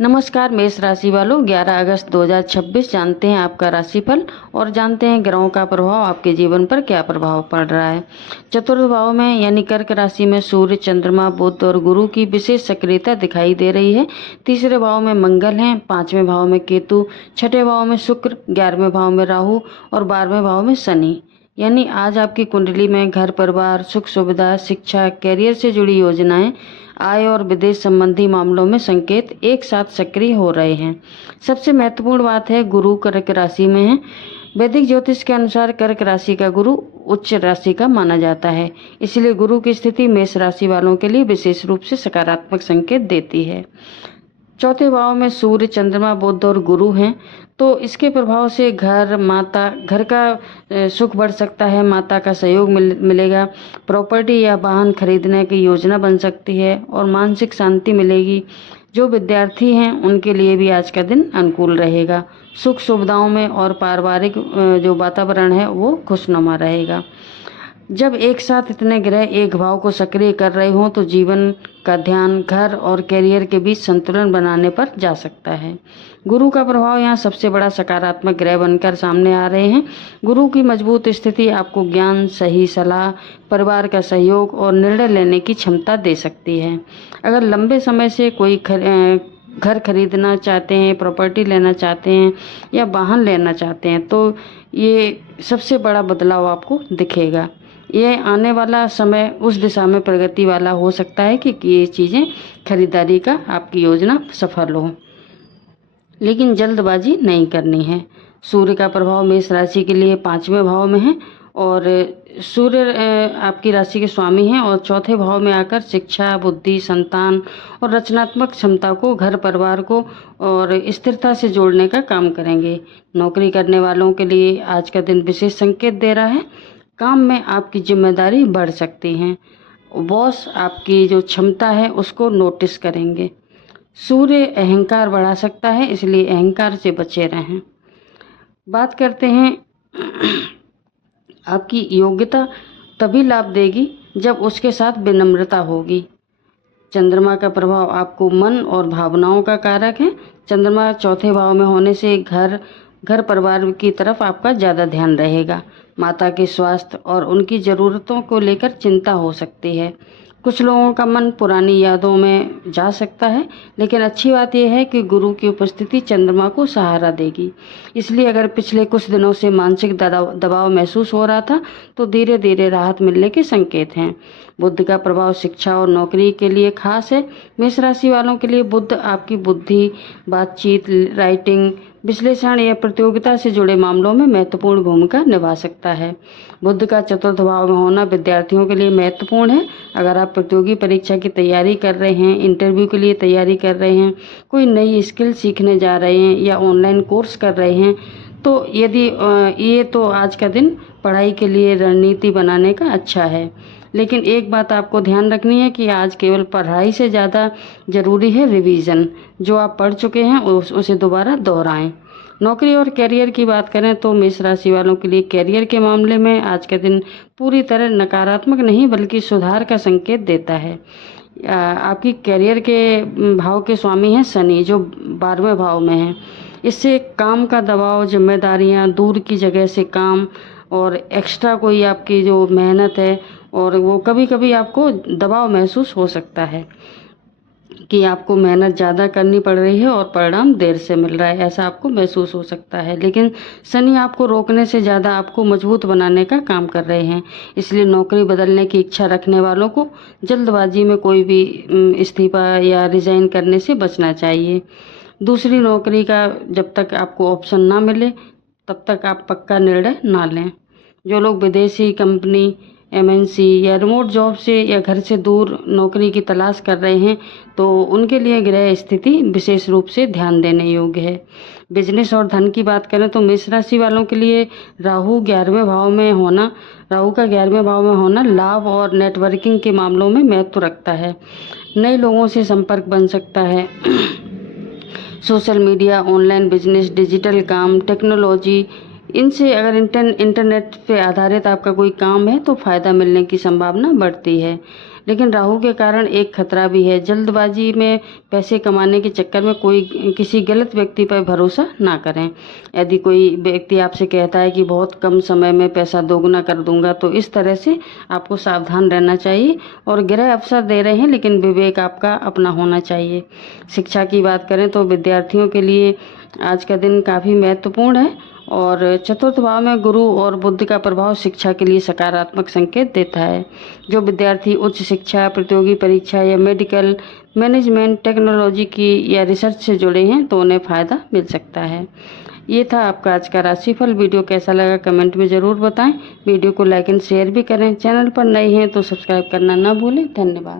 नमस्कार मेष राशि वालों, 11 अगस्त 2026 जानते हैं आपका राशिफल और जानते हैं ग्रहों का प्रभाव आपके जीवन पर क्या प्रभाव पड़ रहा है। चतुर्थ भाव में यानी कर्क राशि में सूर्य, चंद्रमा, बुध और गुरु की विशेष सक्रियता दिखाई दे रही है। तीसरे भाव में मंगल हैं, पांचवें भाव में केतु, छठे भाव में शुक्र, 11वें भाव में राहु और 12वें भाव में शनि। यानी आज आपकी कुंडली में घर परिवार, सुख सुविधा, शिक्षा, कैरियर से जुड़ी योजनाएं, आय और विदेश संबंधी मामलों में संकेत एक साथ सक्रिय हो रहे हैं। सबसे महत्वपूर्ण बात है, गुरु कर्क राशि में है। वैदिक ज्योतिष के अनुसार कर्क राशि का गुरु उच्च राशि का माना जाता है, इसलिए गुरु की स्थिति मेष राशि वालों के लिए विशेष रूप से सकारात्मक संकेत देती है। चौथे भाव में सूर्य, चंद्रमा, बुध और गुरु हैं, तो इसके प्रभाव से घर का सुख बढ़ सकता है, माता का सहयोग मिलेगा, प्रॉपर्टी या वाहन खरीदने की योजना बन सकती है और मानसिक शांति मिलेगी। जो विद्यार्थी हैं उनके लिए भी आज का दिन अनुकूल रहेगा। सुख सुविधाओं में और पारिवारिक जो वातावरण है वो खुशनुमा रहेगा। जब एक साथ इतने ग्रह एक भाव को सक्रिय कर रहे हों तो जीवन का ध्यान घर और कैरियर के बीच संतुलन बनाने पर जा सकता है। गुरु का प्रभाव यहाँ सबसे बड़ा सकारात्मक ग्रह बनकर सामने आ रहे हैं। गुरु की मजबूत स्थिति आपको ज्ञान, सही सलाह, परिवार का सहयोग और निर्णय लेने की क्षमता दे सकती है। अगर लंबे समय से कोई घर खरीदना चाहते हैं, प्रॉपर्टी लेना चाहते हैं या वाहन लेना चाहते हैं तो ये सबसे बड़ा बदलाव आपको दिखेगा। ये आने वाला समय उस दिशा में प्रगति वाला हो सकता है कि ये चीज़ें खरीदारी का आपकी योजना सफल हो, लेकिन जल्दबाजी नहीं करनी है। सूर्य का प्रभाव मेष राशि के लिए 5वें भाव में है और सूर्य आपकी राशि के स्वामी हैं और चौथे भाव में आकर शिक्षा, बुद्धि, संतान और रचनात्मक क्षमता को, घर परिवार को और स्थिरता से जोड़ने का काम करेंगे। नौकरी करने वालों के लिए आज का दिन विशेष संकेत दे रहा है। काम में आपकी जिम्मेदारी बढ़ सकती है, बॉस आपकी जो क्षमता है उसको नोटिस करेंगे। सूर्य अहंकार बढ़ा सकता है, इसलिए अहंकार से बचे रहें। बात करते हैं आपकी योग्यता तभी लाभ देगी जब उसके साथ विनम्रता होगी। चंद्रमा का प्रभाव आपको मन और भावनाओं का कारक है। चंद्रमा चौथे भाव में होने से घर परिवार की तरफ आपका ज़्यादा ध्यान रहेगा। माता के स्वास्थ्य और उनकी ज़रूरतों को लेकर चिंता हो सकती है। कुछ लोगों का मन पुरानी यादों में जा सकता है, लेकिन अच्छी बात यह है कि गुरु की उपस्थिति चंद्रमा को सहारा देगी। इसलिए अगर पिछले कुछ दिनों से मानसिक दबाव महसूस हो रहा था तो धीरे धीरे राहत मिलने के संकेत हैं। बुध का प्रभाव शिक्षा और नौकरी के लिए खास है। मेष राशि वालों के लिए बुध आपकी बुद्धि, बातचीत, राइटिंग, विश्लेषण या प्रतियोगिता से जुड़े मामलों में महत्वपूर्ण भूमिका निभा सकता है। बुध का चतुर्थ भाव में होना विद्यार्थियों के लिए महत्वपूर्ण है। अगर आप प्रतियोगी परीक्षा की तैयारी कर रहे हैं, इंटरव्यू के लिए तैयारी कर रहे हैं, कोई नई स्किल सीखने जा रहे हैं या ऑनलाइन कोर्स कर रहे हैं तो यदि ये तो आज का दिन पढ़ाई के लिए रणनीति बनाने का अच्छा है। लेकिन एक बात आपको ध्यान रखनी है कि आज केवल पढ़ाई से ज़्यादा ज़रूरी है रिवीजन। जो आप पढ़ चुके हैं उसे दोबारा दोहराएं। नौकरी और कैरियर की बात करें तो मेष राशि वालों के लिए कैरियर के मामले में आज का दिन पूरी तरह नकारात्मक नहीं बल्कि सुधार का संकेत देता है। आपकी कैरियर के भाव के स्वामी हैं शनि, जो 12वें भाव में है। इससे काम का दबाव, जिम्मेदारियां, दूर की जगह से काम और एक्स्ट्रा कोई आपकी जो मेहनत है और वो कभी कभी आपको दबाव महसूस हो सकता है कि आपको मेहनत ज़्यादा करनी पड़ रही है और परिणाम देर से मिल रहा है, ऐसा आपको महसूस हो सकता है। लेकिन शनि आपको रोकने से ज़्यादा आपको मजबूत बनाने का काम कर रहे हैं। इसलिए नौकरी बदलने की इच्छा रखने वालों को जल्दबाजी में कोई भी इस्तीफा या रिजाइन करने से बचना चाहिए। दूसरी नौकरी का जब तक आपको ऑप्शन ना मिले तब तक आप पक्का निर्णय ना लें। जो लोग विदेशी कंपनी, MNC या रिमोट जॉब से या घर से दूर नौकरी की तलाश कर रहे हैं तो उनके लिए ग्रह स्थिति विशेष रूप से ध्यान देने योग्य है। बिजनेस और धन की बात करें तो मेष राशि वालों के लिए राहु का 11वें भाव में होना लाभ और नेटवर्किंग के मामलों में महत्व रखता है। नए लोगों से संपर्क बन सकता है। Social media, online business, digital काम, टेक्नोलॉजी, इनसे अगर इंटरनेट पे आधारित आपका कोई काम है तो फ़ायदा मिलने की संभावना बढ़ती है। लेकिन राहु के कारण एक खतरा भी है। जल्दबाजी में पैसे कमाने के चक्कर में किसी गलत व्यक्ति पर भरोसा ना करें। यदि कोई व्यक्ति आपसे कहता है कि बहुत कम समय में पैसा दोगुना कर दूंगा, तो इस तरह से आपको सावधान रहना चाहिए। और ग्रह अवसर दे रहे हैं, लेकिन विवेक आपका अपना होना चाहिए। शिक्षा की बात करें तो विद्यार्थियों के लिए आज का दिन काफ़ी महत्वपूर्ण है। और चतुर्थ भाव में गुरु और बुध का प्रभाव शिक्षा के लिए सकारात्मक संकेत देता है। जो विद्यार्थी उच्च शिक्षा, प्रतियोगी परीक्षा या मेडिकल, मैनेजमेंट, टेक्नोलॉजी की या रिसर्च से जुड़े हैं, तो उन्हें फ़ायदा मिल सकता है। ये था आपका आज का राशिफल। वीडियो कैसा लगा कमेंट में ज़रूर बताएं। वीडियो को लाइक एंड शेयर भी करें। चैनल पर नए हैं तो सब्सक्राइब करना ना भूलें। धन्यवाद।